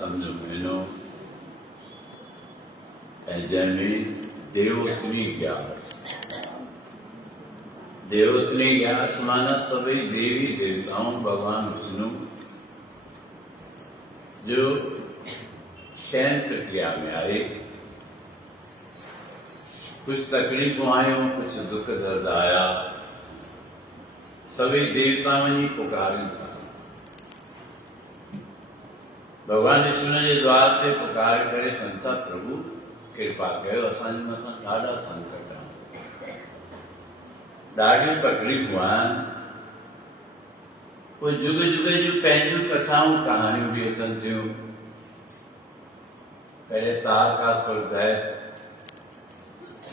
सम्झ महीनो ऐं जंहिंमें देवोत्तमी ग्यारस। देवोत्तमी ग्यारस माना सभी देवी देवताओं भगवान विष्णु जो शयन प्रक्रिया में आए। कुछ तकलीफों आयूं, कुछ दुख दर्द आया, सभी देवताओं जी पुकारनि था। भगवान विष्णु जे द्वार ते पुकार करे संता प्रभु कृपा कयो, असांजे मथां ॾाढा संकट आहिनि, ॾाढियूं तकलीफ़ूं आहिनि। पोइ जुग जुग जूं पंहिंजूं कथाऊं कहाणियूं बि अचनि थियूं। पहिरें तारकासुर दैत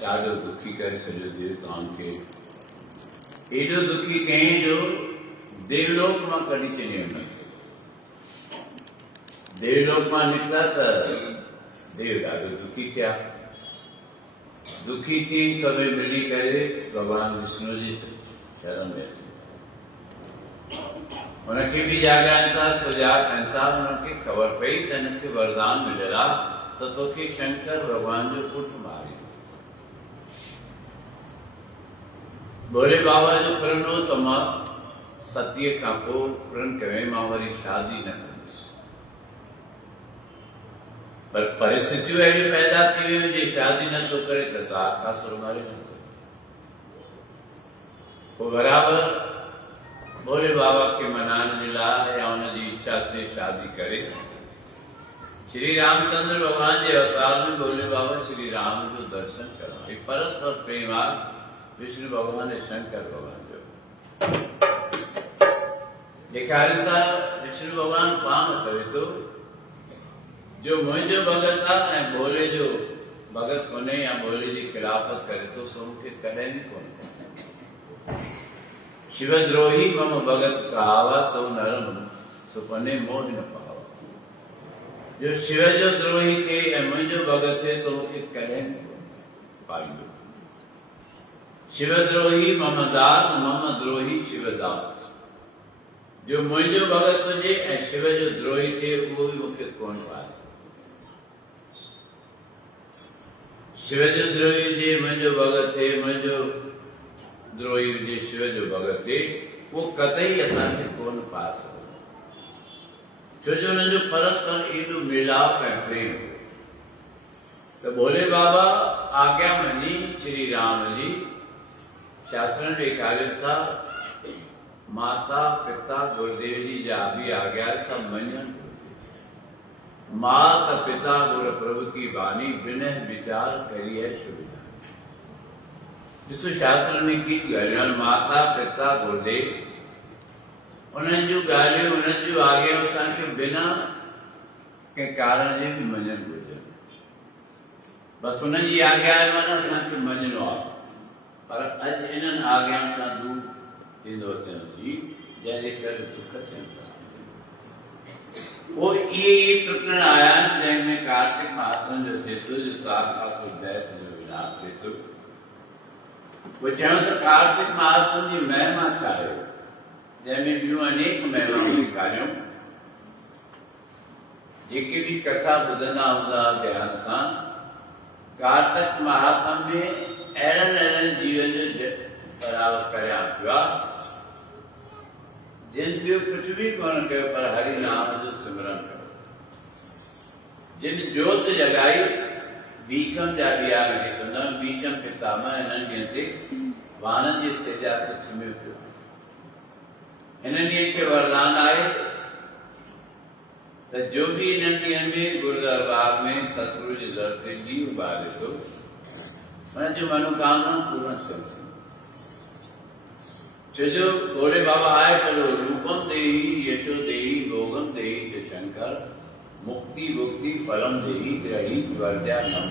ॾाढो दुखी करे छॾियो देवताउनि खे। एॾो दुखी कयईं जो देवलोक मां कढी छॾियईं हुनखे। देवलोक मां निकिता त देव ॾाढो दुखी थिया। दुखी थी सभई मिली करे भगवान विष्णु जी शरण में अची उनखे बि जाॻाइनि था, सुजाॻ कनि था। उनखे ख़बर पई त हिनखे वरदान मिलियल आहे त तोखे शंकर भगवान जो पुटु मारियो। भोले बाबा जो प्रण हो त मां सतीअ खां पोइ प्रण कयो मां वरी शादी न कंदुसि, पर परिस्थितियूं अहिड़ियूं पैदा थी वियूं जे शादी नथो करे त तारकासुर मारे नथो। पोइ बराबरि भोले बाबा खे मनाइण जे लाइ या उनजी इच्छा से शादी करे श्री रामचंद्र भगवान जे अवतार में भोले बाबा श्री राम जो दर्शन करण। एक परस्पर प्रेम आहे विष्णु भगवान ऐं शंकर भगवान जो। ॾेखारनि था विष्णु भगवान पाण चवे थो जो मुंहिंजो भगत आहे ऐं भोले जो भगत कोन्हे या भोले जी खिलाफ़त करे थो सो मूंखे कॾहिं बि कोन्हे। शिवद्रोही मम भगत कहावा सो नरम सुपने मोह न पावा। जो शिव जो द्रोही थिए ऐं मुंहिंजो भगत थिए सो मूंखे कॾहिं बि कोन्हे पाईंदो। शिवद्रोही मम दास मम द्रोही शिवदास। जो मुंहिंजो भगत हुजे ऐं शिव जो द्रोही थिए उहो बि मूंखे कोन पाए। शिव जो द्रोही हुजे मुंहिंजो भगत थिए, मुंहिंजो द्रोही हुजे शिव जो भगत थिए, उहो कतई असांखे कोन पाए सघंदो। छो जो हुननि जो परस्पर एॾो मिलाप ऐं प्रेम। त भोले बाबा आज्ञा मञी श्री राम जी शास्त्र ॾेखारियो था माता पिता गुरुदेव जी जा बि आज्ञा सब मञनि। मात पिता गुरु प्रभु की वाणी बिनह विचार करिए सुविधा। ॾिसो शास्त्र में की ॻाल्हियूं माता पिता गुरुदेव उन्हनि जूं ॻाल्हियूं उन्हनि जूं आज्ञाऊं असांखे बिना कंहिं कारण जे बि मञनि घुरिजनि। बसि उन्हनि जी आज्ञा माना असांखे मञिणो आहे। पर अॼु इन्हनि आज्ञाउनि खां दूर थींदो अचनि जी जंहिंजे करे दुख थियनि था। पोइ इहे प्रकरण आया आहिनि जंहिंमें कार्तिक महात्म जो थिए थो जो तारकासुर दैत जो विनाश थिए थो। पोइ चयूं त कार्तिक महात्म जी महिमा छा आहे, जंहिंमें ॿियूं अनेक महिमाऊं ॾेखारियूं। जेके बि कथा ॿुधंदा हूंदा ध्यान सां, कार्तिक महात्म में अहिड़नि जीवन जो बराबर करिया थियो आहे जिन ॿियो कुझु बि कोन कयो पर हरि नाम जो सिमरन कयो। जिन जोत जॻाई बीकम जा ॾिया लॻे थो न बीकम पितामह हिननि ॾींहनि ते वाणनि जी सेजा ते सुम्हियो पियो। हिननि ॾींहंनि खे वरदान आहे त जो बि हिननि ॾींहंनि में गुरु दरबार में सतगुरु जे दर ते ॾींहुं ॿारे थो उन जूं मनोकामना पूर्ण थियनि। छो जो भोले बाबा आहे करो रूपम देही यशो देही भोगम देही जो शंकर मुक्ति मुक्ति फलम देही ग्रही वर्जा नम।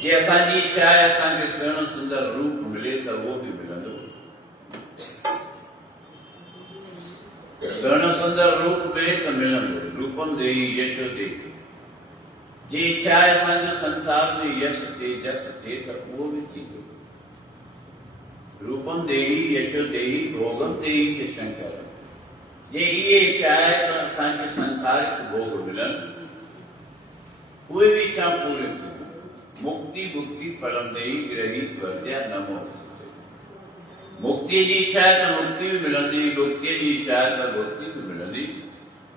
जे असांजी इच्छा आहे असांखे सुहिणो सुंदर रूप मिले त उहो बि मिलंदो। सुहिणो सुंदर रूप मिले त मिलंदो। रूपम देही यशो देही। जे इच्छा आहे असांजो संसार में यश थिए जस थिए त उहो बि थींदो। रूपम देही यशो देही भोगम देही के शंकर जे ये चाहे तो असांखे संसारिक भोग मिलनि उहे बि इच्छा पूरी थियूं। मुक्ति मुक्ति फलम देई ग्रही वर्ज्या नमो। मुक्ति जी इच्छा है तो मुक्ति भी मिलंदी, भुक्ति जी इच्छा है तो भुक्ति भी मिलंदी।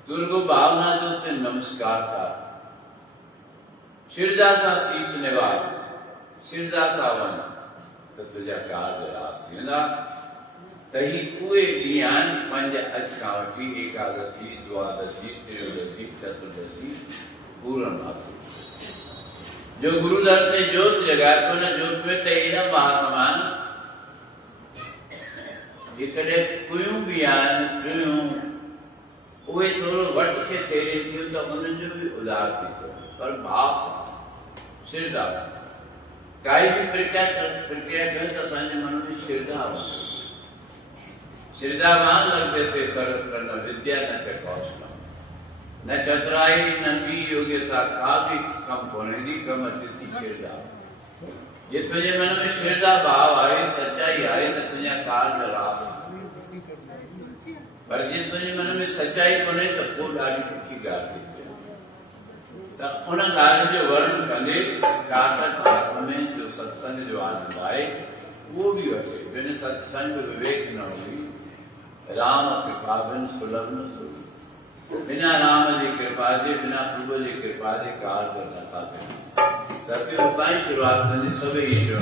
तुर्गो भावना जो ते नमस्कार का शिरदासा शीश निवार शिरदासा वन तो तुझा कार्य रास वेंदा। तही उहे ॾींहं आहिनि पंज अच खां वठी एकादशी द्वादशी त्रयोदशी चतुर्दशी पूर्णमासी जो गुरु दर ते जोत जगाए तो न जोत में त एॾा महात्मा जेकॾहिं कुयूं बि आहिनि टियूं उहे थोरो वट खे सेरे थियूं त उन्हनि जो बि उदार थी थियो पर भाव सां शिरदास काई बि प्रक्रिया कयूं त असांजे मन में श्रद्धा वञे। श्रद्धावान लगते थे सर्वत्र न विद्या न च कौशलम न चतुराई न बी योग्यता का भी कम होने दी कम अतिथि श्रद्धा। ये तुझे मन में श्रद्धा भाव आए सच्चाई आए तो तुझा कार्य रास। पर जे तुझे मन में सच्चाई कोने तो को ॾाढी ॾुखी ॻाल्हि थी थिए। त उन ॻाल्हि जो वर्णन कंदे कार्तिक में जो सत्संग जो आनंद आहे वो भी वठे। बिन सत्संग विवेक न हुई राम कृपा बिन सुलभ न सुलभ। बिना राम जी कृपा जे बिना प्रभु जी कृपा जे कार्य न था थियनि। तसे उतां ई शुरूआत कंदी सभई जो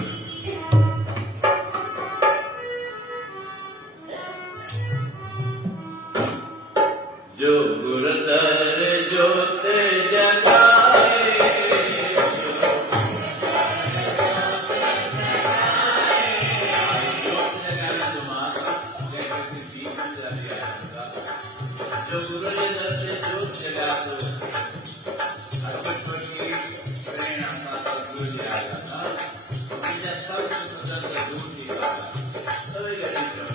जो गुरुदर जोत जगाए जो गुरुदर से जोत जगाए अगरबत्ती प्रेरणा का सद्गुरु आ जाता उनका सब सुंदर दूर की बात सभी गरीब जो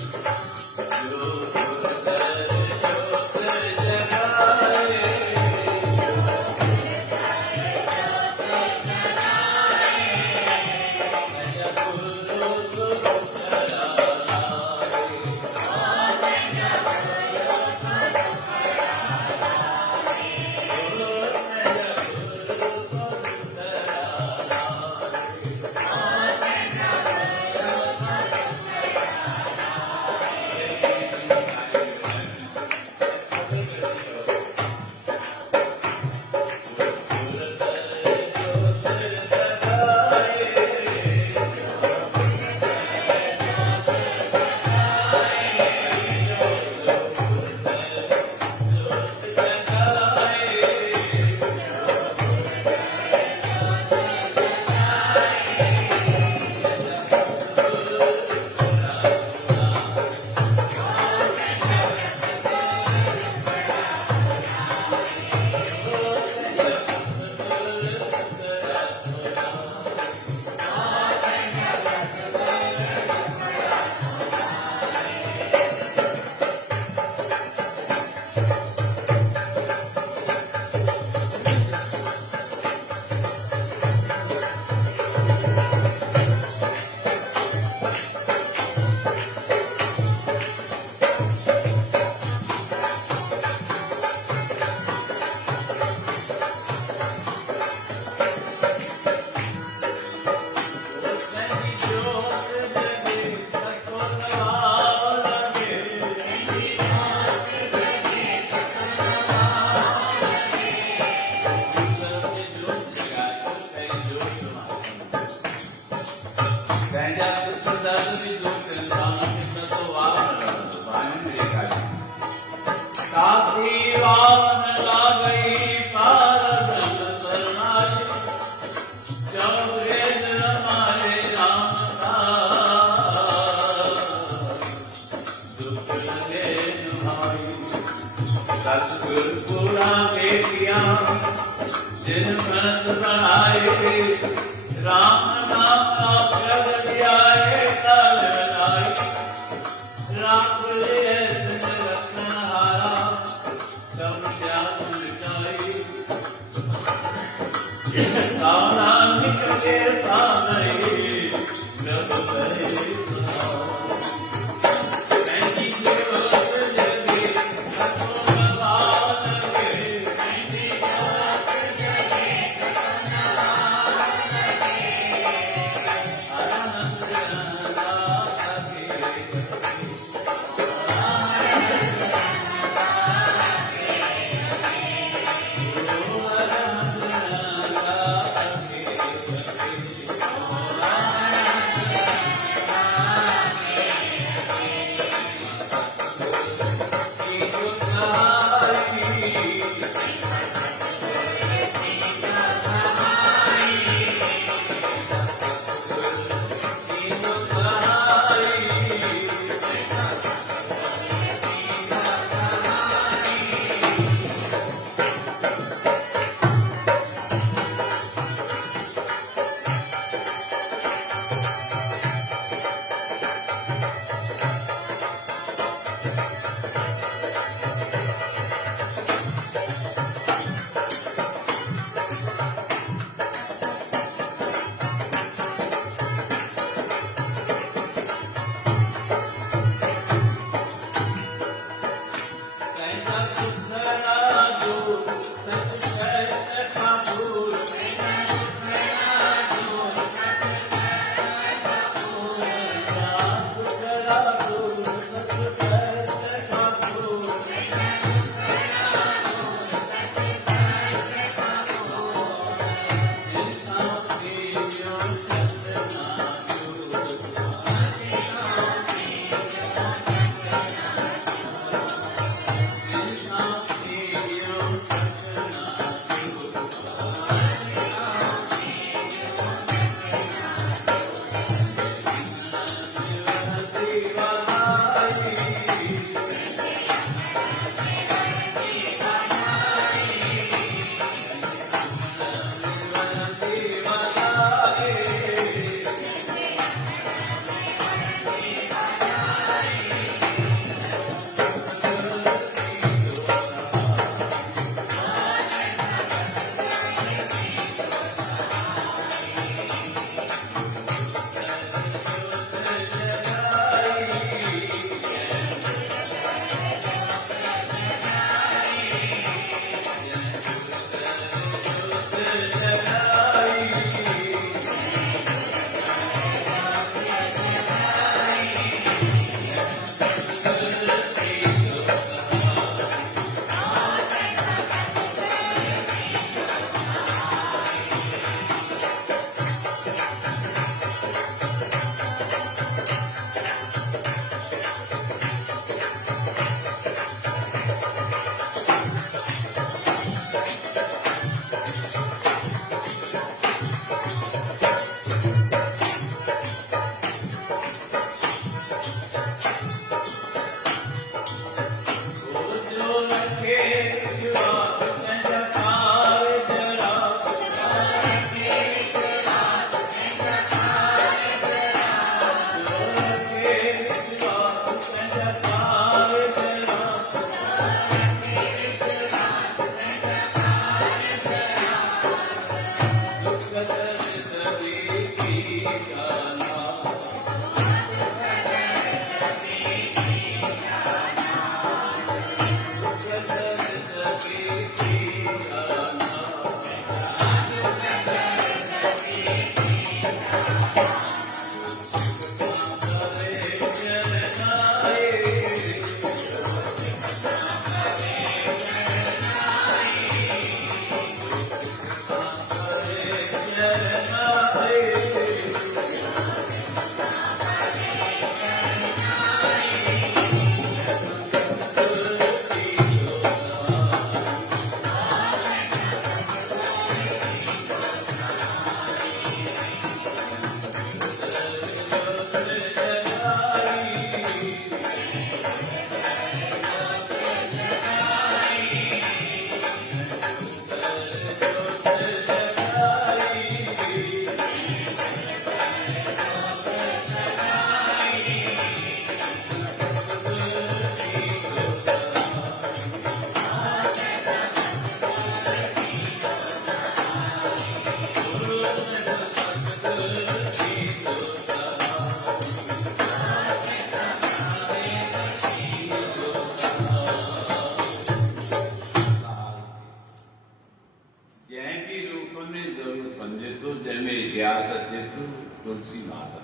समझे तो जंहिंमें इतिहास अचे थो तुलसी माता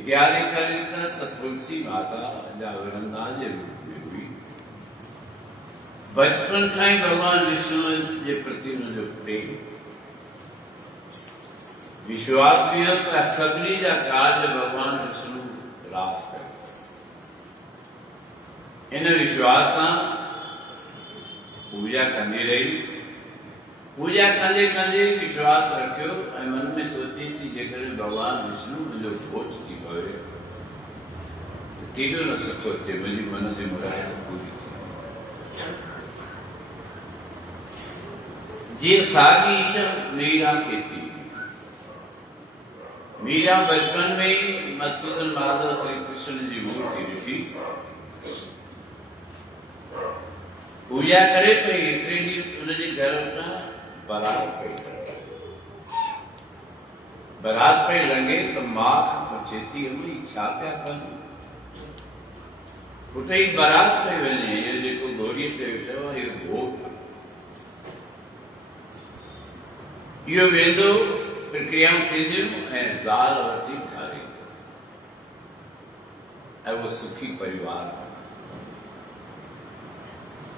इतिहास ॾेखारे था त तुलसी माता जा विरंदा जे रूप में हुई बचपन खां ई भगवान विष्णु जे प्रति हुनजो प्रेम विश्वास भी हो त सभिनी जा कार्य भगवान विष्णु रास करे इन विश्वास सां पूजा कंदी रही पूजा कंदे कंदे विश्वास रखियो ऐं मन में सोची थी जेकॾहिं भगवान विष्णु मुंहिंजो खोज थी पवे त केॾो न सुठो थिए मुंहिंजी मन जी मुराद पूरी थिए जीअं साॻी ईशा मीरा खे थी मीरा बचपन में ही मधुसूदन माधव श्री कृष्ण जी मूर्ति ॾिठी पूजा करे पई हिकिड़े ॾींहुं उनजे घर खां बारात पई लॻे त मां खां पुछे थी अम्मी छा पिया कनि पुट जी बारात पई वञे इहो जेको घोड़ीअ ते वेठो आहे इहो घोट इहो वेंदो प्रक्रियाऊं थींदियूं ऐं ज़ाल वठी खारे ऐं उहो सुखी परिवार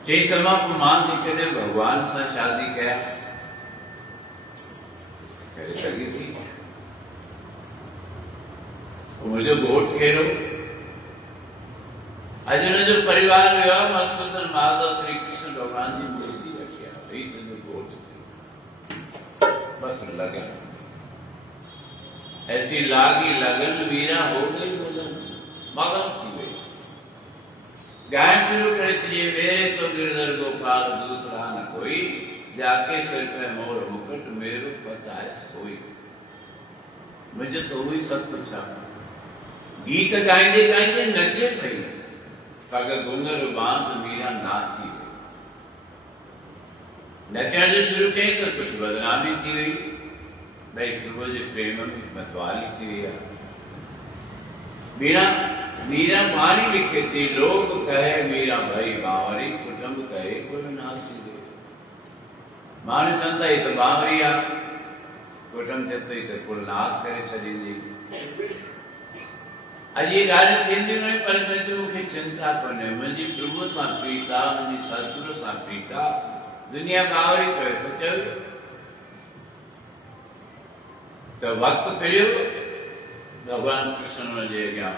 चई तमाम मां जेकॾहिं भगवान सां शादी कया करे सघे थी मुंहिंजो घोट कहिड़ो अॼु हुनजो परिवार वियो आहे मधुसूदन माधव श्री कृष्ण भगवान जी मूर्ति रखी आहे भई तुंहिंजो घोट बस लॻा ऐसी लागी लगन मीरा हो गई बोलन मगन थी गई गायन शुरू करे छे मेरे तो गिरधर गोपाल दूसरा न कोई जाके सिर पे मोर मुकुट मेरो पचाए सोई मुझे तो हुई सब कुछ गीत गाइंदे गाइंदे नचे पई पग घुंघर बांध मीरा नाची नचण जो शुरू कई तो कुछ बदनामी थी वई भाई प्रभु जे प्रेम में मतवाली थी वई मीरा मारी लिखे थी लोग कहे मीरा भाई बावरी कुटुंब कहे कुल नासी दे माने चंदा ही तो बावरी आ कुटुंब चतो ही तो कुल नाश करे छॾींदी अॼु ये ॻाल्हि थींदियूं न पर सॼो मूंखे चिंता कोन्हे मुंहिंजी प्रभु सां प्रीत आहे मुंहिंजी सतगुरु सां प्रीत आहे दुनिया बावरी चवे थो चयो तो वक्त पियो भगवान कृष्ण जे अॻियां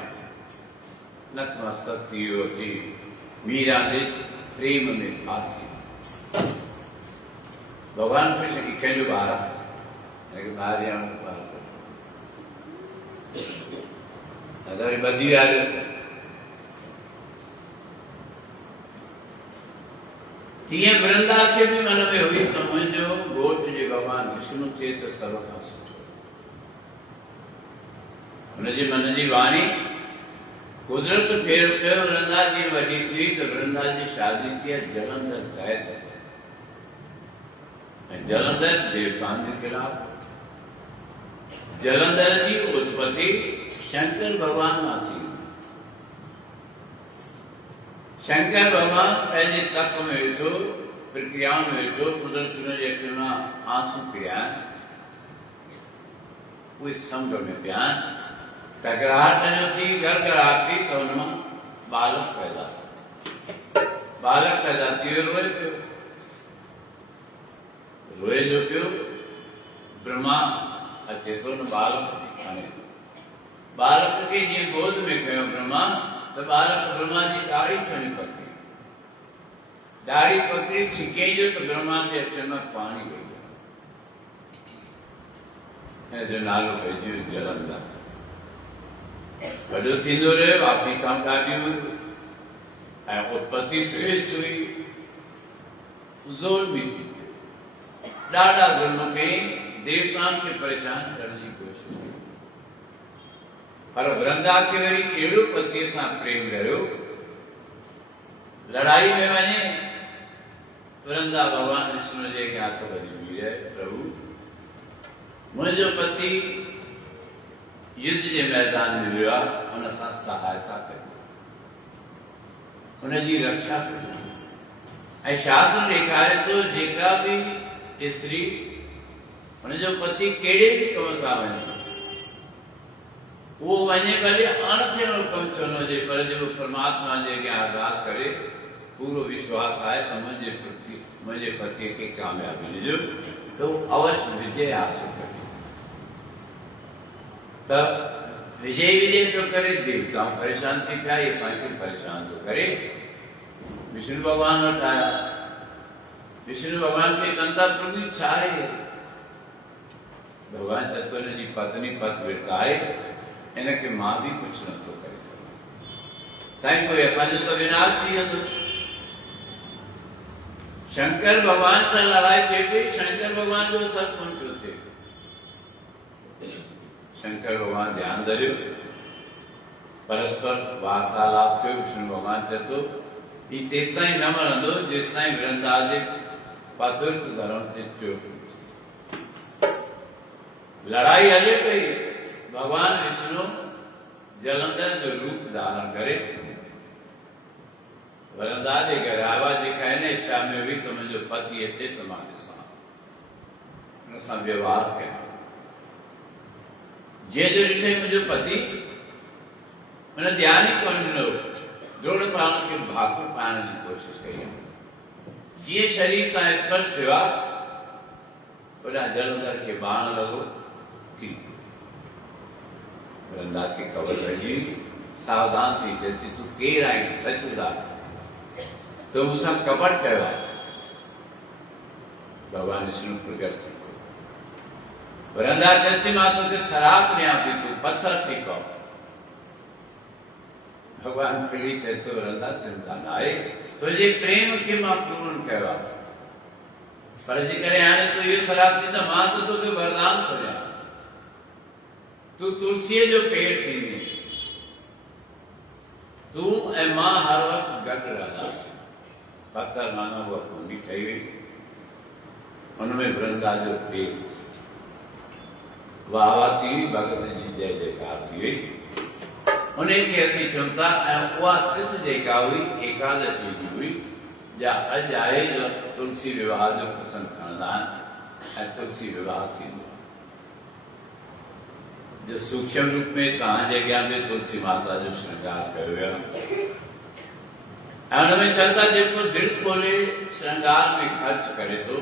नतमस्तक थी वियो थी मीरा जे प्रेम में फासी भगवान कृष्ण की कंहिंजो ॿार आहे ॿार ॿधी आयुसि तीअं वृंदा खे बि मन में हुई त मुंहिंजो घोट जे भगवान विष्णु थिए त सभ खां सुठो हुनजे मन जी वाणी कुदरत फेर कयो वृंदा जी वॾी थी त वृंदा जी शादी थी आहे जलंधर दैत सां ऐं जलंधर देवताउनि जे खिलाफ़ जलंधर जी उत्पत्ति शंकर भगवान मां थी शंकर भगवान पंहिंजे तप में वेठो प्रक्रियाउनि में वेठो कुदरत हुनजे अखियुनि मां आंसू पिया आहिनि उहे समुंड में पिया आहिनि टकराहट जो थी गड़गड़ाहट थी त हुन मां बालक पैदा थी वियो रोए पियो रोए जो पियो ब्रह्मा अचे थो न बालक खे खणे बालक खे जीअं गोद में खयो ब्रह्मा त बालक ब्रह्मा जी ॾाढ़ी खणी पकड़ी ॾाढ़ी पकड़ी छिके जो त ब्रह्मा जे अखियुनि मां पाणी वही ऐं जो नालो पइजी वियो जलंधर वॾो थींदो रहियो आसीसां ॾाढियूं ऐं उत्पत्ति श्रेष्ठ हुई ज़ुल्म बि थी ॾाढा ज़ुल्म कई देवताउनि खे परेशान करण जी कोशिश कई पर वृंदा खे वरी अहिड़ो पतीअ सां प्रेम रहियो लड़ाई में वञे वृंदा भगवान विष्णु जे अॻियां हथ वधी बीह रहे प्रभु मुंहिंजो पति युद्ध जे मैदान में वियो आहे हुन सां सहायता कयो हुनजी रक्षा कयो ऐं शास्त्र ॾेखारे थो जेका बि स्त्री हुनजो पति कहिड़े बि कम सां वञे, उहो वञे भले अणथियणो कमु छो न हुजे, पर जेको परमात्मा जे अॻियां अरदास करे पूरो विश्वास आहे त मुंहिंजे पतीअ खे कामयाबी ॾिजो, त उहो अवश्य विजय हासिल करे। त विजय पियो करे, देवताऊं परेशान थी पिया, इहे असांखे परेशान थो करे। विष्णु भॻवान वटि आया, विष्णु भॻवान खे कंदा प्रभु छा आहे? भॻवान चतो जी पत्नी पत विर्त आहे, इनखे मां बि कुझु नथो करे सघां। साईं कोई असांजो त विनाश थी वेंदो। शंकर भॻवान सां लड़ाई थिए पई, शंकर भॻवान जो सत्संग पियो थिए। शंकर भॻवान ध्यानु धरियो, परस्पर वार्तालाप थियो। विष्णु भॻवान चए थो ही तेसिताईं न मरंदो जेसिताईं वृंदावन जे पतिव्रत धर्म ते चोट। लड़ाई हले पई, भगवान विष्णु जलंधर जो रूप धारण करे वरंदा जे घर आवा, जेका हिन इच्छा में हुई त मुंहिंजो पति अचे त मां ॾिसां, हुन सां व्यवहार कयां। जीअं जो ॾिठई मुंहिंजो पति, हुन ध्यानु ई कोन ॾिनो, जोड़ पाण खे भाकुर पाइण जी कोशिशि कई। जीअं शरीर सां स्पर्श थियो आहे, होॾां जलंधर खे बाण लॻो। वृंदा खे ख़बर पइजी, सावधान थी चएसि तूं केरु आहीं? सच ॿुधाए, तो मूंसां कपट कयो आहे। भॻवान विष्णु प्रकट थी वियो। वरंदा चएसि मां तोखे शराब ॾियां थी, तूं पत्थर थी पओ। भॻवान खिली चएसि वरंदा चिंता न आहे, तुंहिंजे प्रेम खे मां पूर्ण कयो आहे, पर जेकॾहिं हाणे तूं इहो शराब थी त मां त तोखे वरदान थो ॾियां, तूं तुलसीअ जो पेड़ थींदी, तूं ऐं मां हर वक़्तु गॾु रहंदासीं। पत्थर माना उहा कुंडी ठही वई, हुनमें वृंदा जो पेड़, वाह वाह थी वई, भगत जी जय जयकार थी वई। उनखे असीं चऊं था, ऐं उहा तिथि जेका हुई एकादशी जी हुई, जा अॼु आहे जो तुलसी विवाह जो प्रसंग खणंदा आहिनि ऐं तुलसी विवाह थींदो, जो सूक्ष्म रूप में तव्हांजे अॻियां में तुलसी माता जो श्रृंगार कयो वियो आहे। ऐं हुनमें चवंदा जेको दिलि खोले श्रृंगार में ख़र्च करे थो,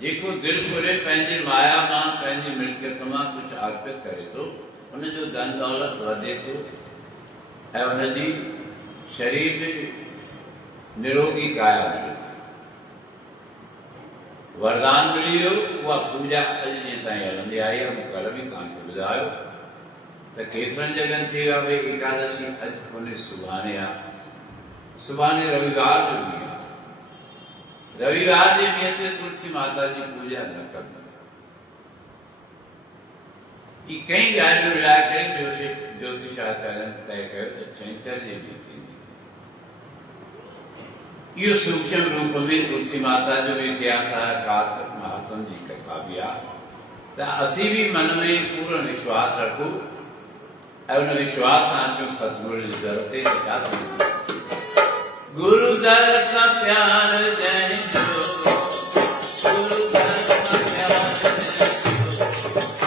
जेको दिलि खोले पंहिंजे माया मां पंहिंजी मिल्कियत मां कुझु अर्पित करे थो, हुनजो धन दौलत वधे थो ऐं हुनजी शरीर में निरोगी काया मिले थी। वरदान मिली वियो, उहा पूजा अॼु ॾींहं ताईं हलंदी आई आहे। मूं कल्ह बि तव्हांखे ॿुधायो त केतिरनि जॻहनि ते आहे भई एकादशी अॼु कोन्हे सुभाणे आहे, सुभाणे रविवार जो ॾींहुं आहे। रविवार जे ॾींहं ते तुलसी माता जी पूजा न कंदा। ही कई ॻाल्हियूं मिलाए करे ज्योतिषाचार्यनि तय कयो त छंछर जे ॾींहुं थींदी। इहो सूक्ष्म रूप में तुलसी माता जो इतिहास आहे, कार्तिक महात्म जी कथा बि आहे। त असीं बि मन में पूरो विश्वास रखूं ऐं उन विश्वास सां अचूं सतगुरू जी दर ते। छा गुरु दर सां प्यार जंहिंजो, गुरु दर सां प्यार जंहिंजो,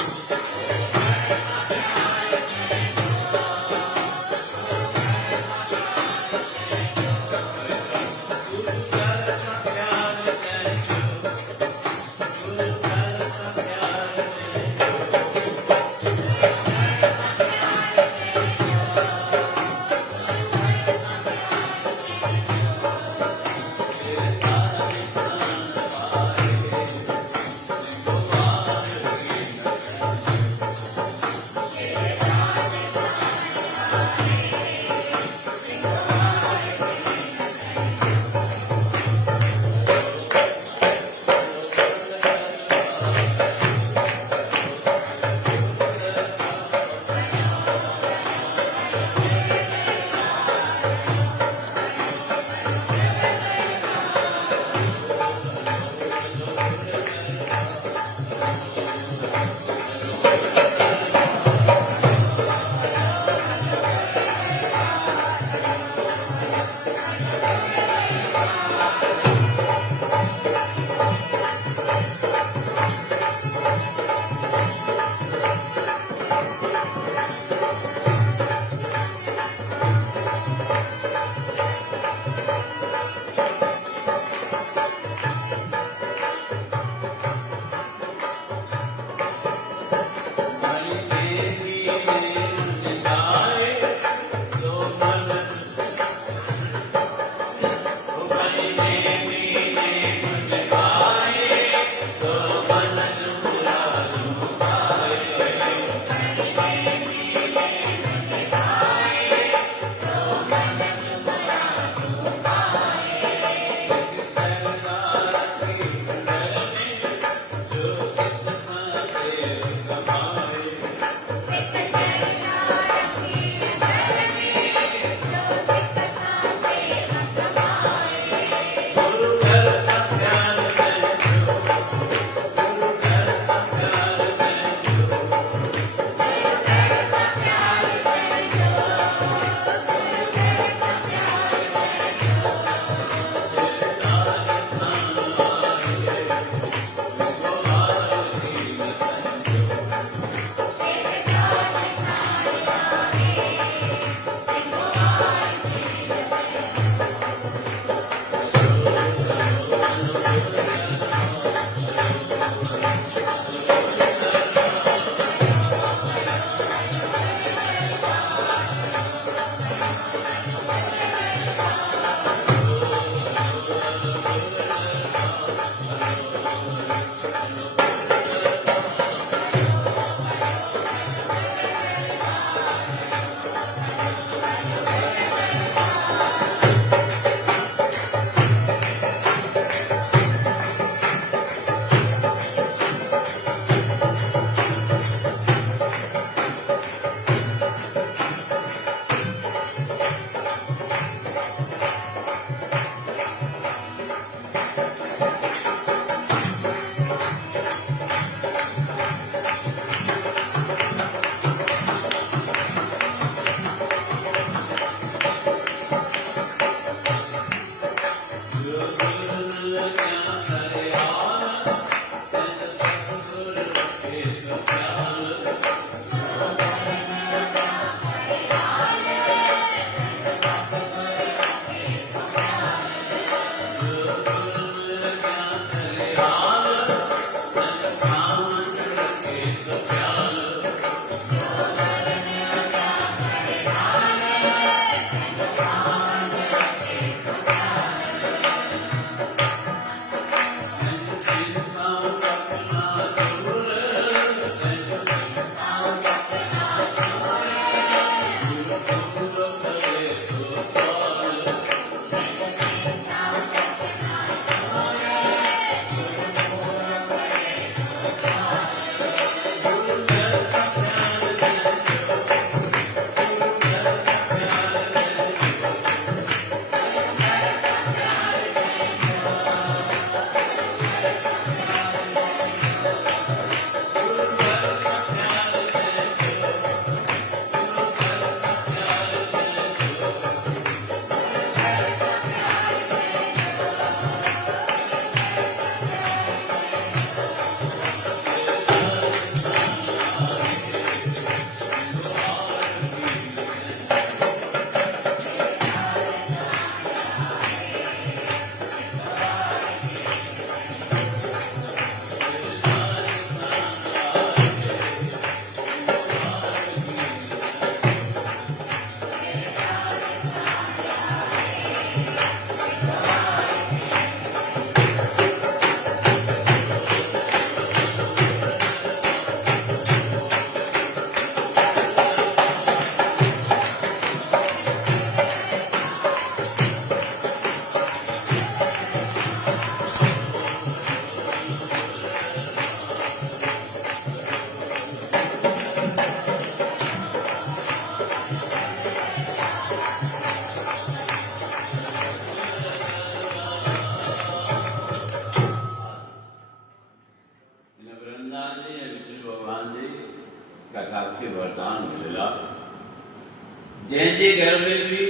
जंहिंजे घर में भी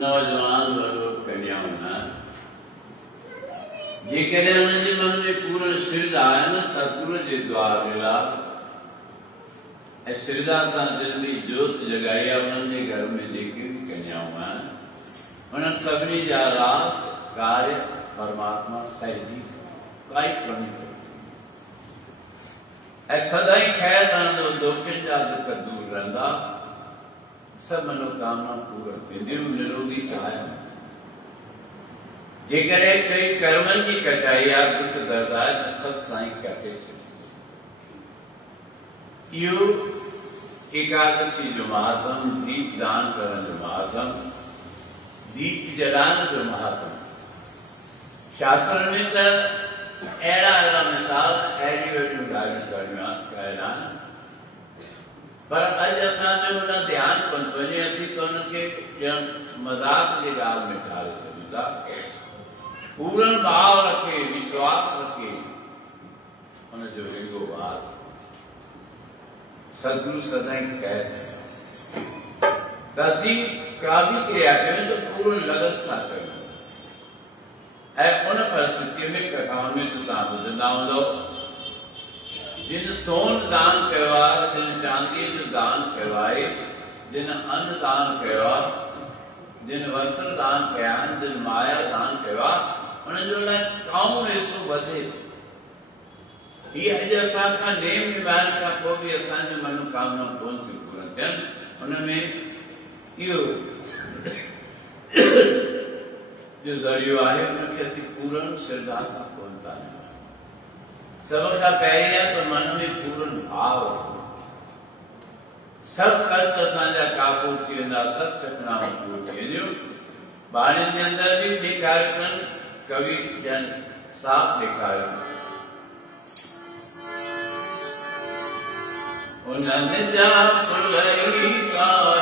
नौजवान लोग कन्याऊं आहिनि, जेकॾहिं हुनजे मन में पूर्ण श्रद्धा आहे न सतगुरु जे द्वार मिलाप ऐं श्रद्धा सां दिलि में जोत जॻाई आहे, उन्हनि जे घर में जेके बि कन्याऊं आहिनि उन्हनि सभिनी जा रास कार्य परमात्मा सहिजी काई कमी कोन्हे ऐं सदाईं ख़ैरु रहंदो, दोखियुनि जा दुख दूर रहंदा, सभु मनोकामना पूर्ण थींदियूं, निरोगी कायम। जेकॾहिं कई कर्मनि जी कटाई आहे, दुख दर्द आहे त सभु साईं कटे छॾींदो। इहो एकादशी जो महात्म, दीप दान करण जो महात्म, दीप जलाइण जो महात्म। शास्त्र में त अहिड़ा मिसाल अहिड़ियूं ॻाल्हियूं कयल आहिनि, पर अॼु असांजो हुन ध्यानु कोन थो वञे, असीं त हुनखे ॼण मज़ाक जी ॻाल्हि में ठाहे छॾियूं था। पूर्ण भाव रखे, विश्वास रखे हुनजो विंगो वार सदगुरु सदाईं ख़ैरु त असीं का बि क्रिया कयूं त पूर्ण लगन सां कयूं। ऐं उन परिस्थितीअ में कथाउनि में त तव्हां ॿुधंदा हूंदव, जिन सोन दान कयो आहे, जिन चांदीअ जो दान कयो आहे, जिन अन्न दान कयो आहे, जिन वस्त्र दान कया आहिनि, जिन माया दान कयो आहे, उन्हनि जो लाइ काऊं पैसो वधे। हीअ अॼु असां खां नेम निभाइण खां पोइ बि असांजी मनोकामना कोन थियूं पूरन थियनि। हुन में इहो जो ज़रियो आहे, उनखे असीं पूर्ण श्रद्धा सां कोन था ॾियूं। सभ खां पहिरीं आहे त मन में पूर्ण भाव, सभु कष्ट असांजा काबू थी वेंदा, सभु चकनाऊं दूर थी वेंदियूं। बाणियुनि जे अंदरि बि ॾेखारियो अथनि, कवि ॼण साफ़ ॾेखारियो, उन्हनि जा फुलई कार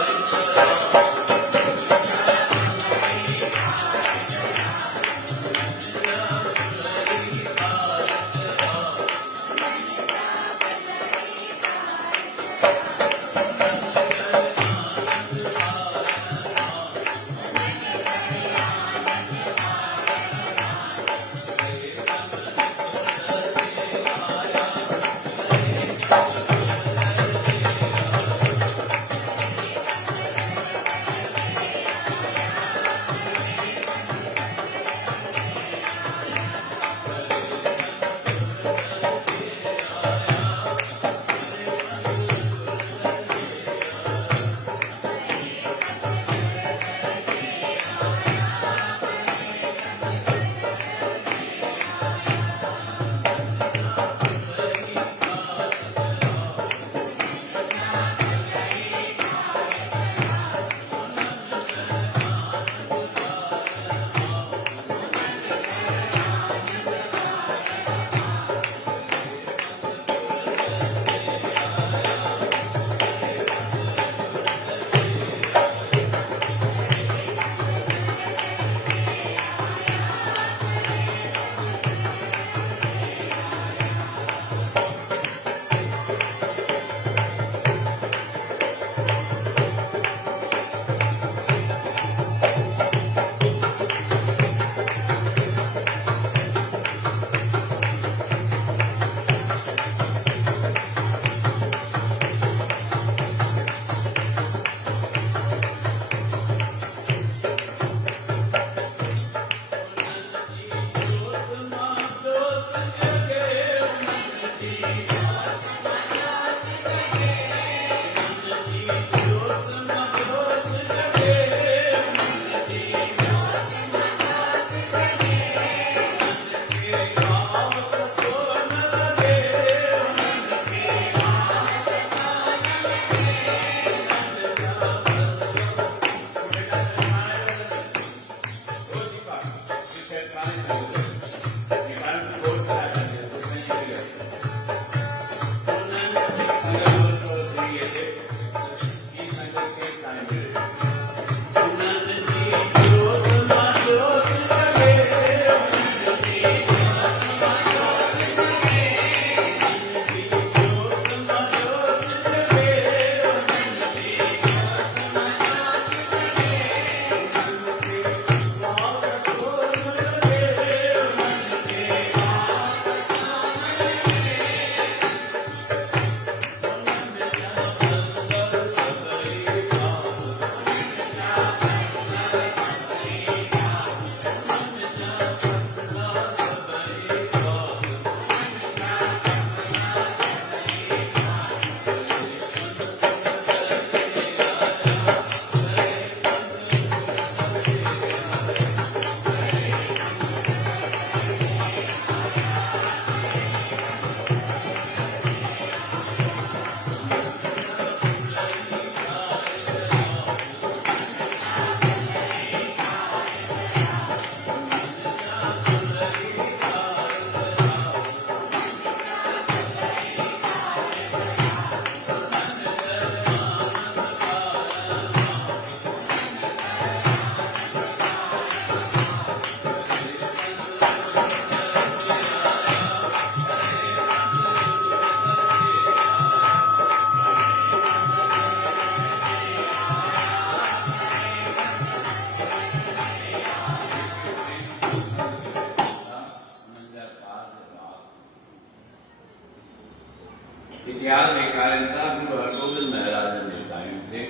याद ॾेखारनि था गुरु हरगोबिंद महाराज जे टाइम ते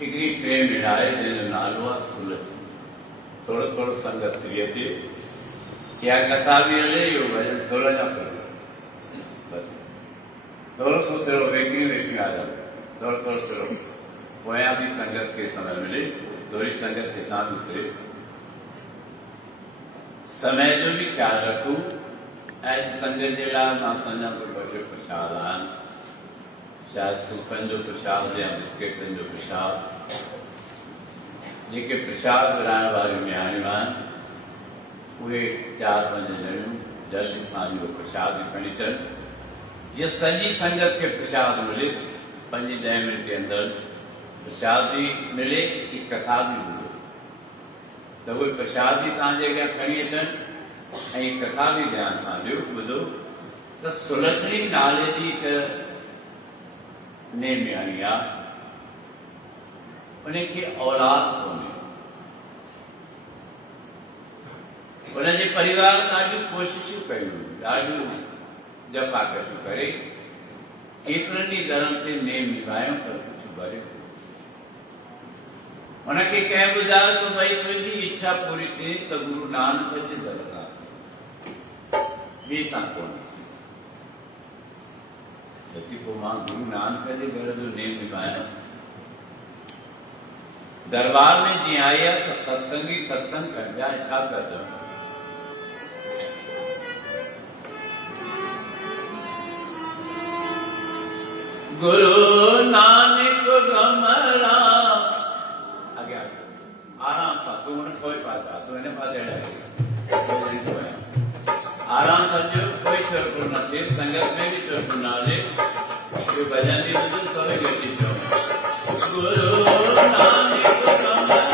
हिकिड़ी ट्रेन विढ़ाए जंहिंजो नालो आहे सुलझ। थोरो थोरो संगत थी अचे, इहा कथा बि हले, इहो भॼन थोरो अञा सुठो बसि थोरो सो सिरो वेकिरी वेकिरी आ जाओ, थोरो थोरो सिरो पोयां बि संगत खे समय मिले, थोरी संगत हितां बि थिए। समय जो भी ख्याल रखूं। ऐं संगत जे लाइ मां सम्झां थो ॿ टे प्रसाद आहिनि, शायदि सूफ़नि जो प्रसाद या बिस्किटनि जो प्रसाद। जेके प्रसाद विराइण वारियूं नियाणियूं आहिनि उहे 4-5 ॼणियूं जल्दी सां इहो प्रसाद बि खणी अचनि। जीअं सॼी संगत खे प्रसाद मिले, 5-10 मिंट जे अंदरि प्रसाद भी मिले कि कथा भी ॿुधो, त उहे प्रसाद भी तव्हांजे अॻियां खणी अचनि ऐं कथा भी ध्यान सां ॾियो ॿुधो। त सुलछणी नाले जी हिकु नेमयाणी आहे, उनखे औलाद कोन्हे। उनजे परिवार ॾाढियूं कोशिशूं कयूं, ॾाढियूं जफ़ाकशियूं करे केतिरनि ई दरनि ते नेम निभायूं पर कुझु भरे। उनखे कंहिं ॿुधायो त भई तुंहिंजी इच्छा पूरी थिए त गुरु नानक जे दर तां ॿी तां कोन्हे। चती पोइ मां गुरु नानक जे घर जो नेम निभायां। दरबार में जीअं आई आहे त सत्संगी सत्संग करिया, छा पिया चवनि? गुरु नानक गमरा अॻियां आराम सां, तूं हुन कोई पास आ, तूं हिन पासे आराम सां जो कोई चोट न थिए, संगत में भी चोट न हले। जो भजन जी ॿुध सभई गॾिजी चओ गुरु नानक गमरा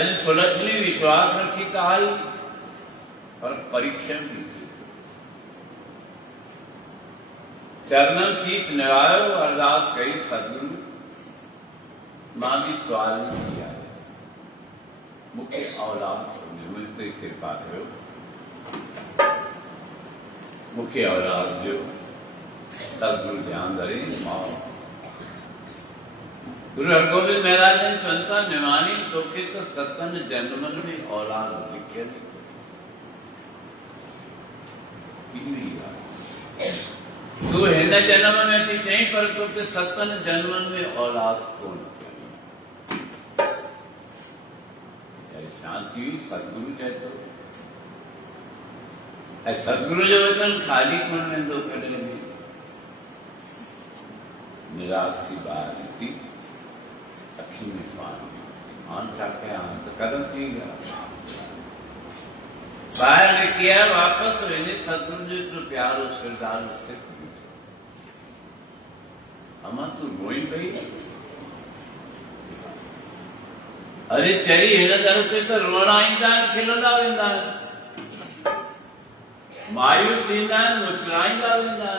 अज सुलक्षणी विश्वास रखी कहाई और परीक्षण भी थी। चरणन शीश नवायो अरदास कही सदगुरु मां भी सवाल नहीं किया मुख्य औलाद मुझ तो कृपा करो मुख्य औलाद जो सदगुरु ध्यान धरे मां गुरु हरगोविंद महाराज ने संता निमानी तो के तो सतन जन्मन में औलाद लिखे तू है न जन्म में थी नहीं पर तो के सतन जन्मन में औलाद कौन चाहे शांति सदगुरु कहते हो सदगुरु जो वचन खाली मन में दो करेंगे निराश की बात थी अखी में स्वान आन चाहे आन तो कदम किया बाहर ने किया वापस तो इन्हें सदगुरु जो इतना प्यार और श्रद्धाल उससे अमा तू रोई गई अरे चरी हिन दर से तो रोना ईंदा खिलंदा वेंदा मायूस ईंदा मुस्कुराईंदा वेंदा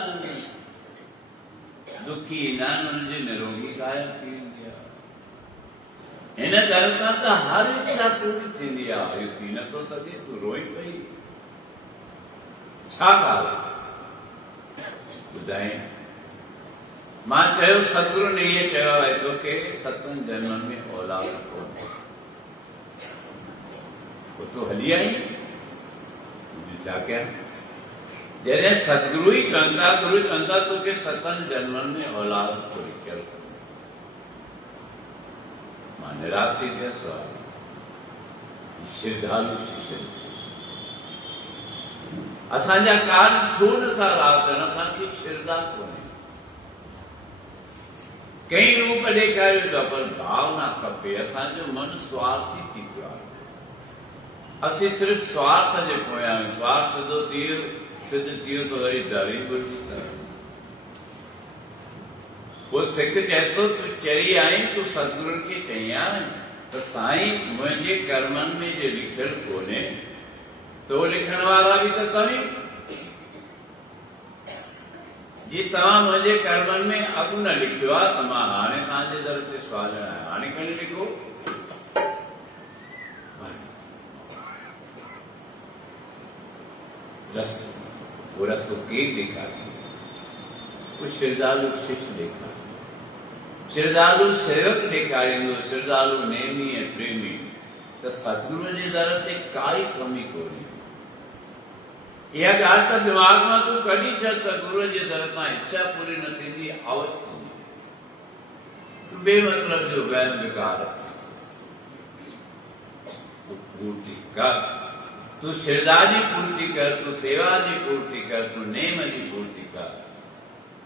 दुखी ईंदा उनजे निरोगी कायल थी वेंदी आहे हिन दर तां त हर इच्छा पूरी थींदी आहे इहो थी नथो सघे तूं रोई पई छा ॻाल्हि ॿुधाए मां चयो सतगुरु ने इहे चयो आहे तोखे सतन जन्मनि में औलाद कोन पोइ तूं हली आई छा कयां जॾहिं सतगुरु ई चवंदा गुरु चवंदा तोखे सतन जन्मनि में औलाद को लिखियल मां निराशी थियसि श्रद्धालु शिष्य असांजा कार्य छो नथा रासनि असांखे श्रद्धा कोन्हे कई रूप ॾेखारियो था पर भावना खपे असांजो मन स्वार्थी थी पियो आहे असीं सिर्फ़ स्वार्थ जे पोयां आहियूं स्वार्थ सिद्ध थी वियो त वरी दरी घुरिजी पोइ सिख चएसो तूं चई आई तूं सतगुरु खे चई आहे त साईं मुंहिंजे कर्मनि में जे लिखियलु कोन्हे तो लिखण वारा भी तो तव्हीं जी तव्हां मुंहिंजे कर्मनि में अॻु न लिखियो आहे त मां हाणे तव्हांजे दर ते सुवाल आहियां हाणे खणी लिखो रस्तो वो रस्तो केरु ॾेखारियो वो श्रद्धालु शिष्य ॾेखारियो श्रद्धालु सेवक ॾेखारींदो श्रद्धालु नेमी ऐं प्रेमी त सतगुरू जे दर ते काई कमी कोन्हे इहा ॻाल्हि त दिमाग़ मां तूं कढी छॾ त गुरूअ जे दर तां इच्छा पूरी न थींदी आवत थींदी तूं बेमतलब जो वहम विकार तूं पूर्ति कर तूं श्रद्धा जी पूर्ति कर तूं सेवा जी पूर्ति कर तूं नेम जी पूर्ति कर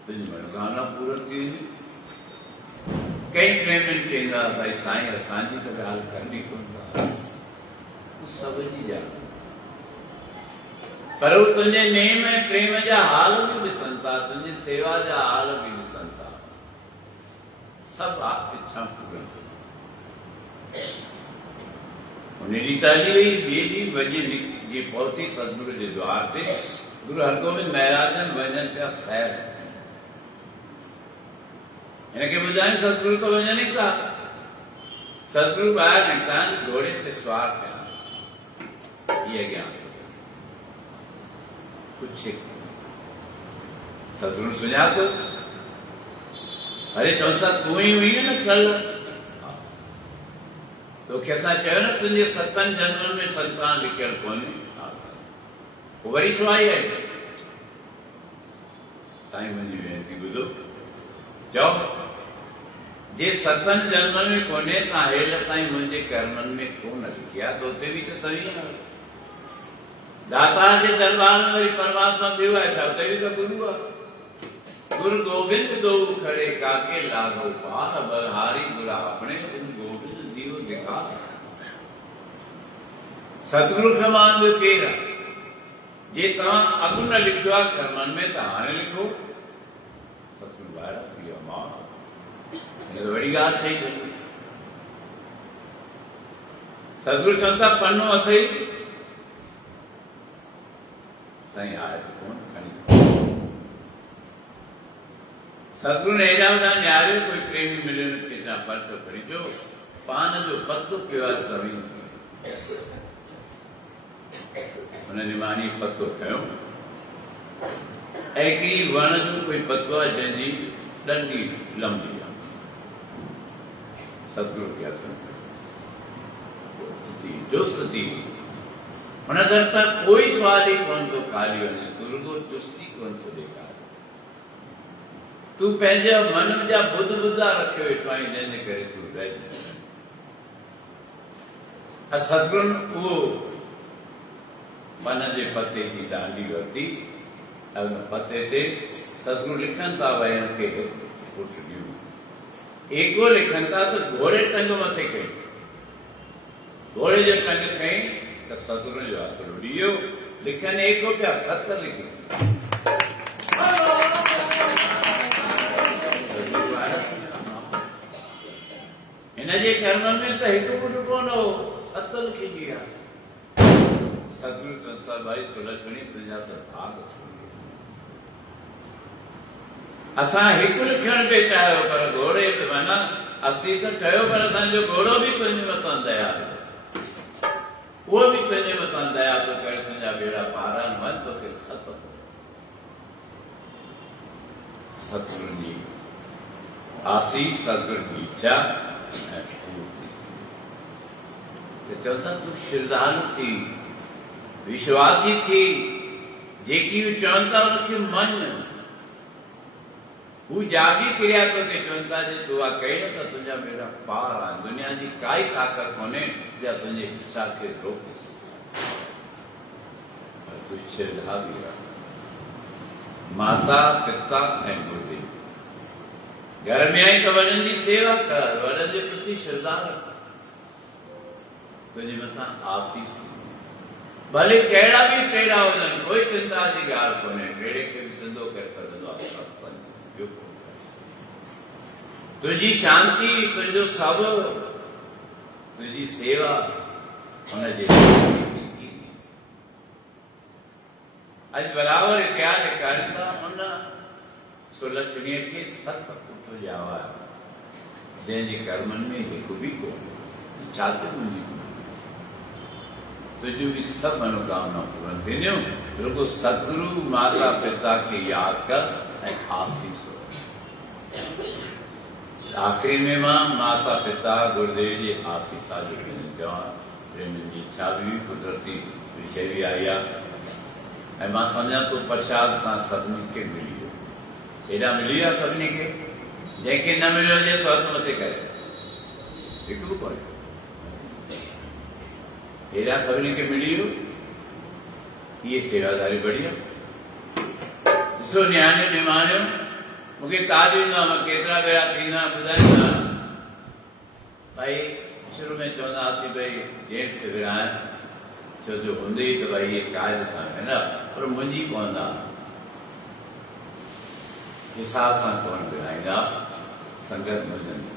तुंहिंजी मनोकामना पूरी थी वेंदी कई प्रेमियुनि चईंदा भाई साईं असांजी त ॻाल्हि करणी कोन था सब जी ॼाण पर वो तुंहिंजे नेम ऐं प्रेम जा हाल बि ॾिसनि था तुंहिंजी सेवा जा हाल बि ॾिसनि था सभु इच्छा पूरन उन ॾींहुं त हली वई ॿिए ॾींहुं वञी जीअं पहुती सतगुरू जे द्वार ते गुरु हरगोविंद महाराज वञनि पिया सैर हिनखे ॿुधाइनि सतगुरू त वञनि ई था सतगुरू ॿाहिरि निकिता घोड़े ते सवार थिया ये ज्ञान कुछ सतगुरु सुञा तो अरे चौसा तू ही हुई न कल तो कैसा चयो न तुझे सतन जन्मन में संतान लिखियल कोन्हे वो वरी छो आई है साईं मुंहिंजी वेनती ॿुधो चओ जे सतन जन्मन में कोन्हे तव्हां हेल ताईं मुंहिंजे कर्मनि में कोन लिखिया तो उते बि त तव्हीं दाता जे दरबार में वरी परमात्मा ॿियो आहे छा उते बि त गुरु आहे गुरु गोविंद दो खड़े काके लागो पाल बलहारी गुरु अपने गुरु गोविंद दीव दिखा सतगुरु खे मान ॿियो केरु आहे जे तव्हां अॻु न लिखियो आहे कर्मनि में त हाणे लिखो सतगुरु ॿाहिरि थी वियो मां हिन वॾी ॻाल्हि ठही छॾी सतगुरु चवनि था पन्नो अथई साईं आहे त कोन खणी सतगुरु ने हेॾा वॾा निहारियो कोई प्रेमी मिलियो न केतिरा पर्चो खणीजो पान जो पतो पियो आहे ज़मीन हुन निमाणी पतो खयो ऐं हिकिड़ी वण जो कोई पतो आहे जंहिंजी ॾंडी लंबी आहे सतगुरु खे हथ चुस्त थी हुन दर त कोई सुवाल ई कोन थो खाली वञे तूं रुगो चुस्ती कोन थो ॾेखारे तूं पंहिंजा मन जा बुध बुधा रखे वेठो आहीं जंहिंजे करे तूं रही सतगुरु उहो मन जे पते जी दांडी वरिती हुन पते ते सतगुरु लिखनि था भई हिनखे पुट ॾियूं एगो लिखनि था त घोड़े टंग मथे कई घोड़े जो टंग खईं त सतगुरु जो हथ रुॾियो लिखनि एगो पिया सत लिखी हिनजे कर्म में त हिकु पुट कोन हो सत लिखी विया सतगुरु चवनि भाई सुलक्षणी तुंहिंजा त भाग असां हिकु लिखण पे चाहियो पर घोड़े ते माना असीं त चयो पर असांजो घोड़ो बि तुंहिंजे मथां दया उहो बि तुंहिंजे मथां दया थो करे तुंहिंजा बेड़ा पार आहिनि वञ तोखे सत सतगुरु जी आसीस सतगुरु जी इच्छा चवनि था तूं श्रद्धालु थी विश्वासी थी जेकी चवनि था उनखे मन हू जागी क्रिया तोखे चवनि था जे तूं उहा कई न त तुंहिंजा बेड़ा पार आहिनि दुनिया जी काई ताक़त कोन्हे जा तुंहिंजे इच्छा खे रोके सघे तूं श्रद्धालु आहे माता पिता ऐं गुरुदेव घर में आई तो वॾनि जी सेवा कर वॾनि जे प्रति श्रद्धा रख तुंहिंजे मथां आसीस भले कहिड़ा बि टेड़ा हुजनि कोई चिंता जी ॻाल्हि कोन्हे टेड़े खे बि सिधो करे सघंदो आहे सत्संग तुंहिंजी शांती तुंहिंजो सभु तुंहिंजी सेवा हुनजे अॼु बराबरि इतिहास ॾेखारीनि था हुन सुलक्षणीअ खे सत पुट ॼावा जंहिंजे कर्मनि में हिकु बि कोन्हे छा थियो मुंहिंजी तुंहिंजूं बि सभु मनोकामना पूरन थींदियूं रुगो सतगुरु माता पिता खे यादि कर ऐं आसीस आख़िरी में मां माता पिता गुरुदेव जी आसीसा जो चवां प्रेमनि जी इच्छा बि कुदरती विषय बि आई आहे ऐं मां सम्झां थो प्रसाद तव्हां सभिनी खे मिली वियो हेॾा मिली विया सभिनी खे जंहिंखे न मिलियो हुजे सो हथ मथे करे हिकु कोन्हे हेॾा सभिनी खे मिली वियो इहे सेवादारी बढ़िया ॾिसो नियाणियूं निमाणियूं मूंखे ताज ईंदो आहे मां केतिरा भेरा थींदा ॿुधाईंदा भाई शुरू में चवंदा हुआसीं भई जेंट्स विराइनि छो जो हूंदे ई त भई इहे क़ाइदे सां है न पर मुंहिंजी पवंदा हिसाब सां कोन विराईंदा संगत मुंहिंजनि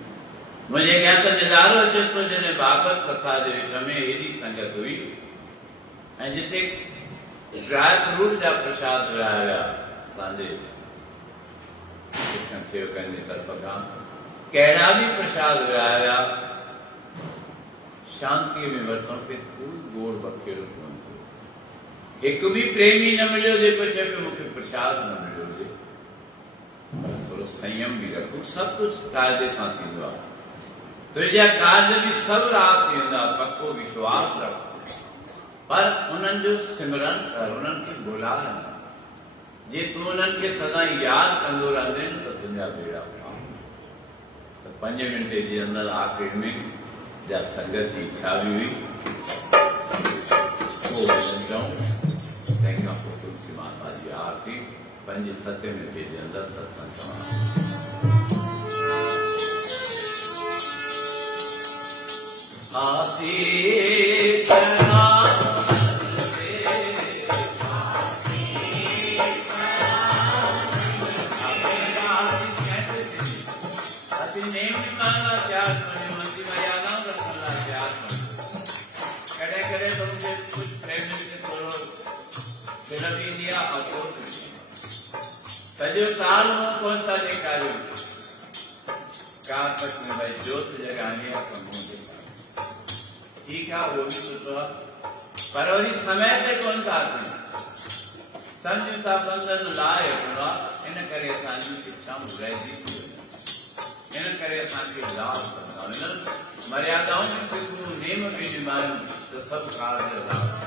मुंहिंजे अॻियां त नज़ारो अचे थो जॾहिं भागवत कथा जे विच में हेॾी संगत हुई ऐं जिते ड्राई फ्रूट जा प्रसाद विराया विया असांजे सेवकनि जी तरफ़ खां कहिड़ा बि प्रसाद विराया विया शांतीअ में वठण ते कोई गोड़ बखेड़ो कोन थियो हिकु बि प्रेमी न मिलियो जेको चए पियो मूंखे प्रसाद न मिलियो हुजे थोरो संयम बि रखो सभु कुझु क़ाइदे सां थींदो आहे तुंहिंजा कार्य बि सभु रास थींदा पको विश्वास रख पर उन्हनि जो सिमरन कर उन्हनि खे भुलाए न जे तूं उन्हनि खे सदाईं यादि कंदो रहंदे न त तुंहिंजा बेड़ा पार त 5 मिंट जे अंदरि आख़िरि में जा संगत जी इच्छा बि हुई तंहिंखां पोइ तुलसी माता जी आरती 5-7 मिंट जे अंदरि सत्संग सॼो काल में कौन सा ॾेखारियो कार्तिक में भाई जोत जगानी आहे त मुंहुं ॾेखारियो ठीकु आहे उहो बि सुठो आहे पर वरी समय ते कोन था अचनि सम्झ था बंधन लाइ रखिणो आहे इन करे असांजी इच्छाऊं रहिजी थी वञनि इन करे असांखे लाभ कंदा आहियूं मर्यादाउनि खे गुरू नेम बि ॾिना आहिनि त सभु कार्य लाभ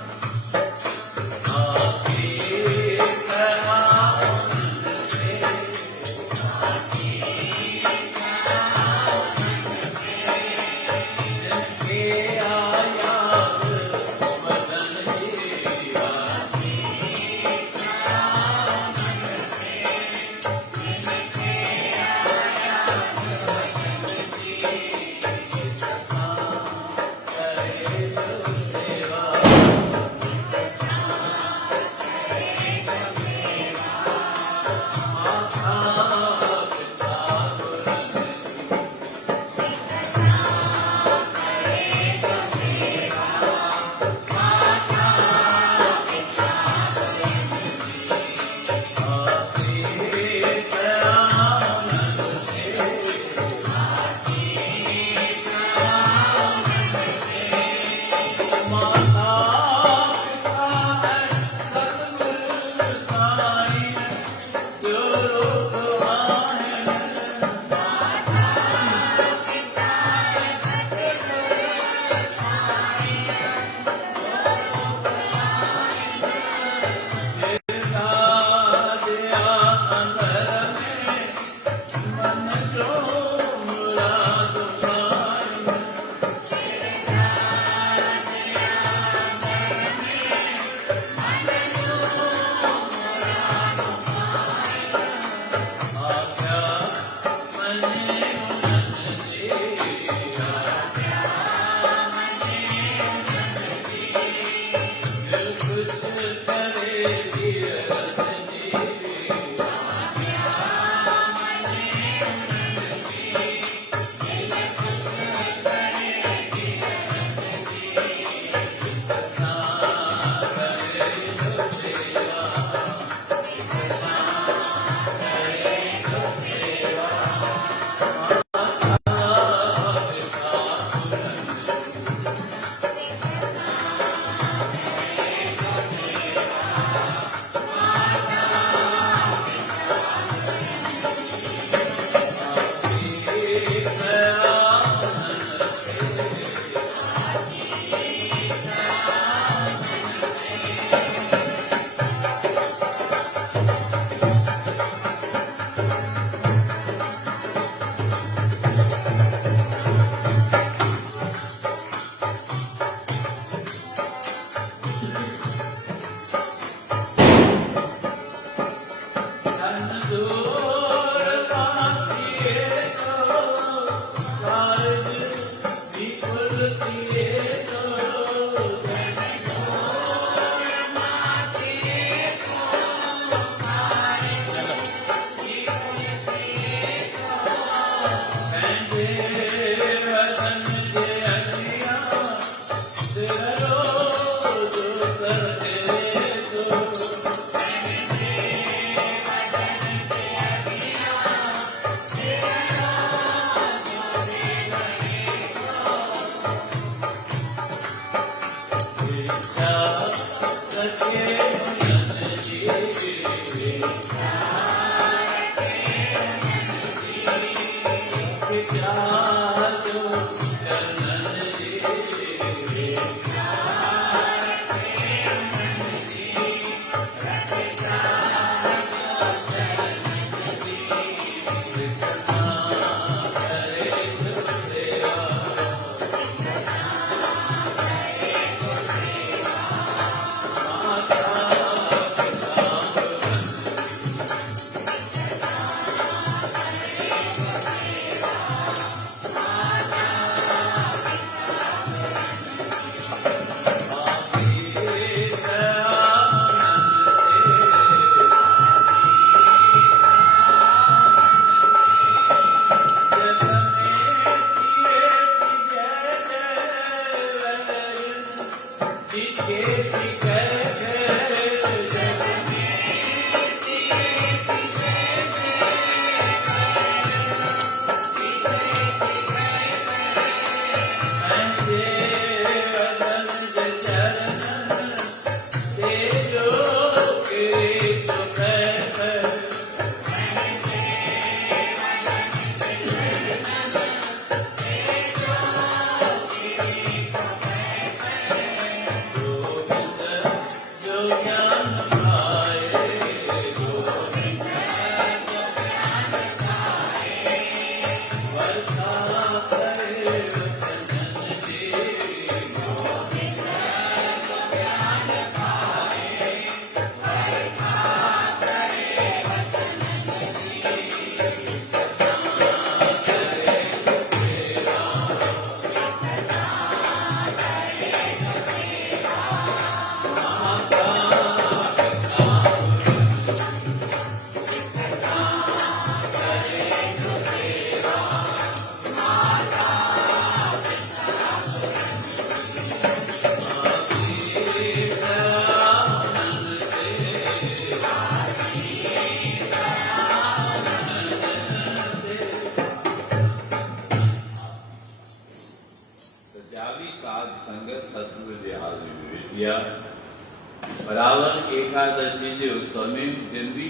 रावण एकादशी के उत्सव में दिन भी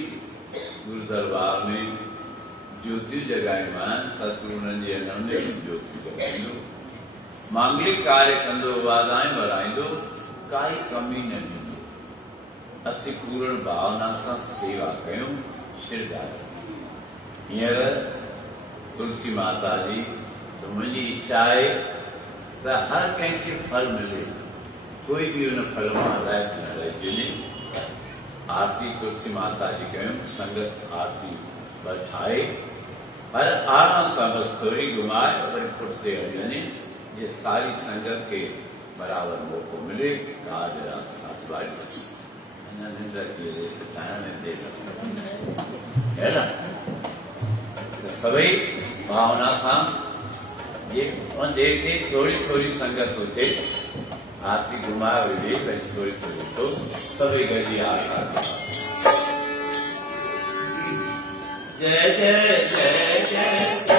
गुरु दरबार में ज्योति जगाईमान सतगुरुनि जी ने ज्योति जगाईंदो मांगलिक कार्य कंदो वाधायूं वराईंदो काई कमी न ॾींदो असीं पूर्ण भावना सां सेवा कयूं शिरदार हींअर तुलसी माता जी तो मुंहिंजी इच्छा आहे त हर कंहिंखे फल मिले कोई भी उन फल में अलाइक न रहिजे आरती तुलसी माता जी कयूं संगत आरती ठाहे पर आराम सां बस थोड़ी घुमाए वरी पुठिते हली वञे जे सारी संगत के बराबर मौको मिले राज सभई भावना सां देखे थोड़ी थोड़ी संगत होते आरती घुमाए वही थोड़ी थोड़ी तो सभी गजी आकार जय जय जय जय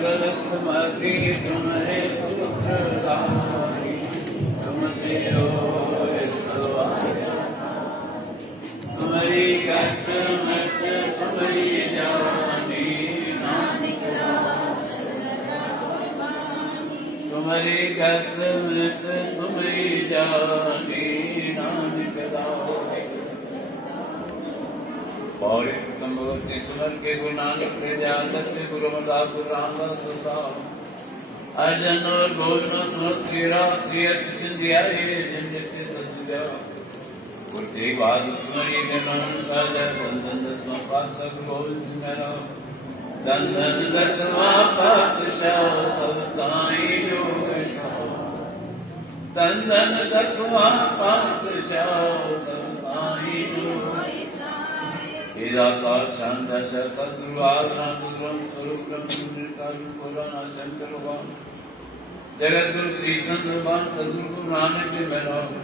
सगल समग्री तुम्हारे सुखदाई, तुमसे रोए सवाया, तुम्हारी गत मत तुम्हारी जानी, नानक दास तुम्हारी गत मत तुम्हारी जानी, नानक दास। और संभवती सुमर के गुरु नानक के ध्यान रखते गुरु मदास गुरु रामदास साहब अर्जन और भोजन सुन श्रीरा श्री सिंधिया जिनते सज्जा गुरते बाद सुमरी के नाम का जय बंदन दसवां पातशाह गुरु गोविंद सिंह महाराज दंदन दसवां पातशाह सब ताई योग दंदन दसवां पातशाह सब ताई योग वेदाकार शांताश सद्गुरु आत्मानुग्रह स्वरूप ब्रह्म शंकर भगवान जगत गुरु श्रीकांत भगवान सद्गुरु गुरु नानक के महराज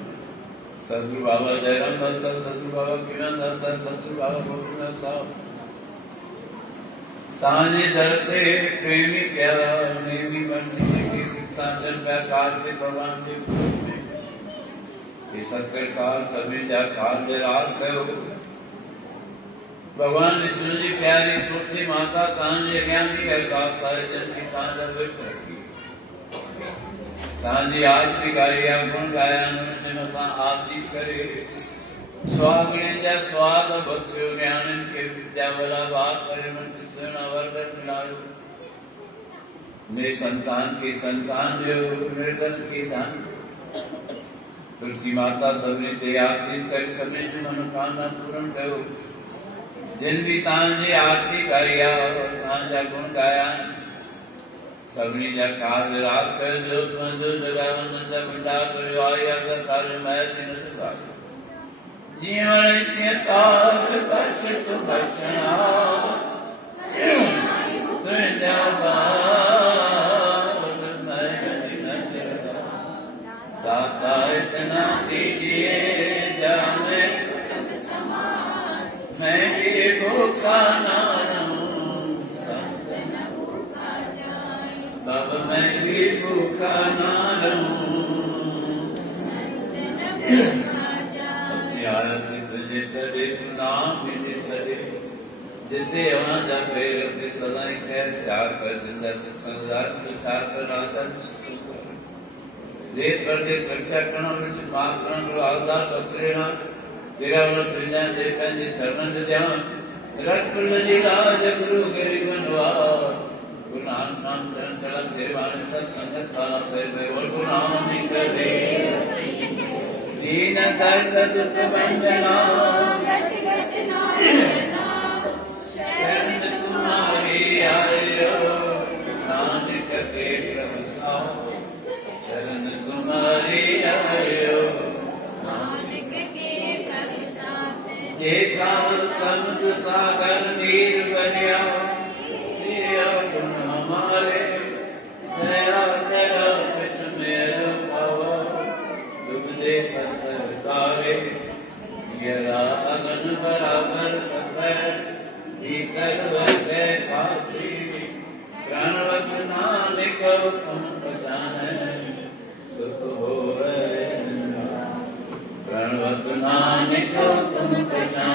सद्गुरु बाबा जयराम दास सद्गुरु बाबा किरण दास सद्गुरु बाबा गोविंद साहब ताने दरते प्रेमी प्यारा नेमी बनने की शिक्षा जन व्याकार के भगवान के सत्कर काल सभी जा काल दे रास कहो भगवान विष्णु जी प्यारी तुलसी माता तांजे ज्ञानी अरदास सारे जन की तांजा विट रखी तांजी आज की गाया गुण गाया अनुमता आशीष करे स्वागणे जा स्वाग बख्शो ज्ञान के विद्या बला बात करे मन कृष्ण वर्धन मिलायो मेरे संतान की संतान जो निर्धन की दान तुलसी माता सबने ते आशीष करे सबने जो मनोकामना पूर्ण करो जिन भी तांजे आरती करिया और तांजा गुण गाया सबनी जा कार्य रास कर जो जो जगा नंद बिंदा करो आया कर कार्य मैं दिन रास जीवन इतने तार दर्श तु दर्शना तुझा बार मैं दिन दाता इतना दीजिए जाने मैं भी भूखा ना रहूं तब मैं भी भूखा ना रहूं से तुझे तरे नाम मिले सरे जिसे वहां जा फेर के सदाई खैर त्याग कर जिंदा संसार विचार कर राजा देश प्रदेश रक्षा करना विच मार्ग करना आधार पत्रेना तेरा वन त्रिजा देखा जी चरणन ध्यान रकुल जी राज गुरु गरीब नवार गुरु नानक नाम चरण चला तेरे वाले सब संगत वाला तेरे और गुरु नानक दे दीन दर्द दुख बंजना घट घट नाम शरण तुम्हारी आयो नानक के प्रभु साओ शरण तुम्हारी आयो एकांत समुद्र सागर नीर बनिया गुण हमारे दया तेरा कृष्ण मेरा पावा दुख दे पत्थर तारे गिरा अगन बराबर सफर भीतर वह खाती प्राणवत नानक तुम पहचाने सुख हो प्रणवत नानक तुम पहचाने